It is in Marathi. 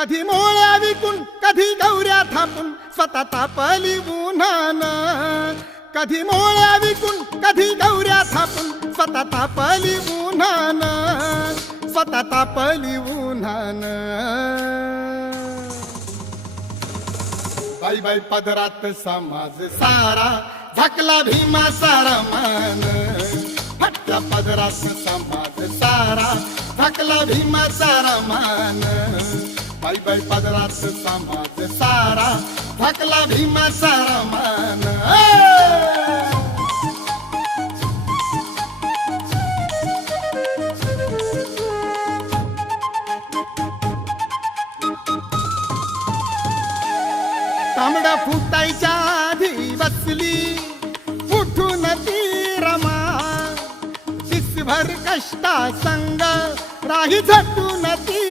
कधी मोळ्या विकून कधी गौऱ्या थापून स्वतः तापली उन्हानं, कधी मोळ्या विकून कधी गौऱ्या थापून स्वतः तापली उन्हानं, स्वतः तापली उन्हानं. बाई बाई पदरात समाज सारा झाकला भीमा सारा मान, फटक्या पदरात समाज सारा झाकला भीमा सारा मान. बाई बाई पदरात समाज सारा झाकला भीमा सारा मान. तांबडा फुटायच्या आधी बसली उठून ती रमा, दिसभर कष्टा संग राही झटून ती